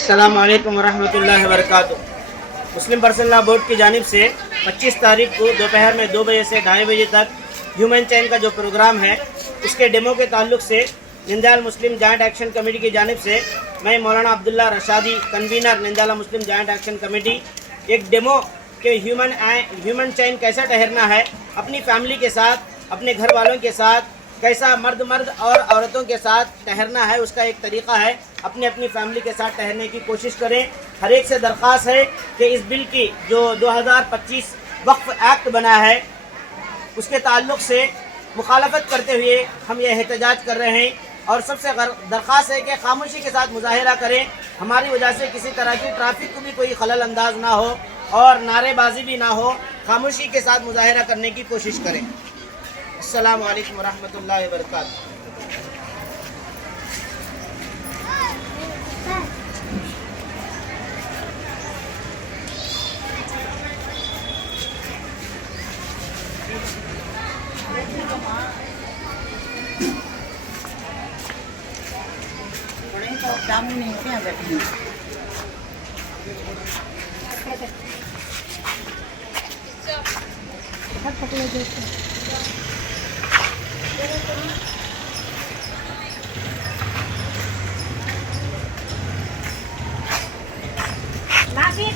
अस्सलाम वालेकुम वरहमतुल्लाहि वबरकातुह। मुस्लिम पर्सनल लॉ बोर्ड की जानिब से 25 तारीख को दोपहर में 2 बजे से 2:30 बजे तक ह्यूमन चैन का जो प्रोग्राम है उसके डेमो के ताल्लुक से निंदाल मुस्लिम जॉइंट एक्शन कमेटी की जानिब से मैं मौलाना अब्दुल्ला रशादी कन्वीनर निंदाला मुस्लिम जॉइंट एक्शन कमेटी एक डेमो के ह्यूमन चैन कैसा ठहरना है अपनी फैमिली के साथ, अपने घर वालों के साथ, कैसा मर्द और औरतों के साथ ठहरना है उसका एक तरीक़ा है। अपनी अपनी फैमिली के साथ ठहरने की कोशिश करें। हर एक से दरख्वास्त है कि इस बिल की जो 2025 वक्फ एक्ट बना है उसके ताल्लुक़ से मुखालफत करते हुए हम ये एहतजाज कर रहे हैं और सबसे दरख्वास्त है कि खामोशी के साथ मुजाहिरा करें। हमारी वजह से किसी तरह की ट्रैफिक को भी कोई खलल अंदाज ना हो और नारेबाजी भी ना हो। खामोशी के साथ मुजाहिरा करने की कोशिश करें। अस्सलामु अलैकुम वरहमतुल्लाहि वबरकातुहू। सामने नहीं होते हैं बैठे नासिर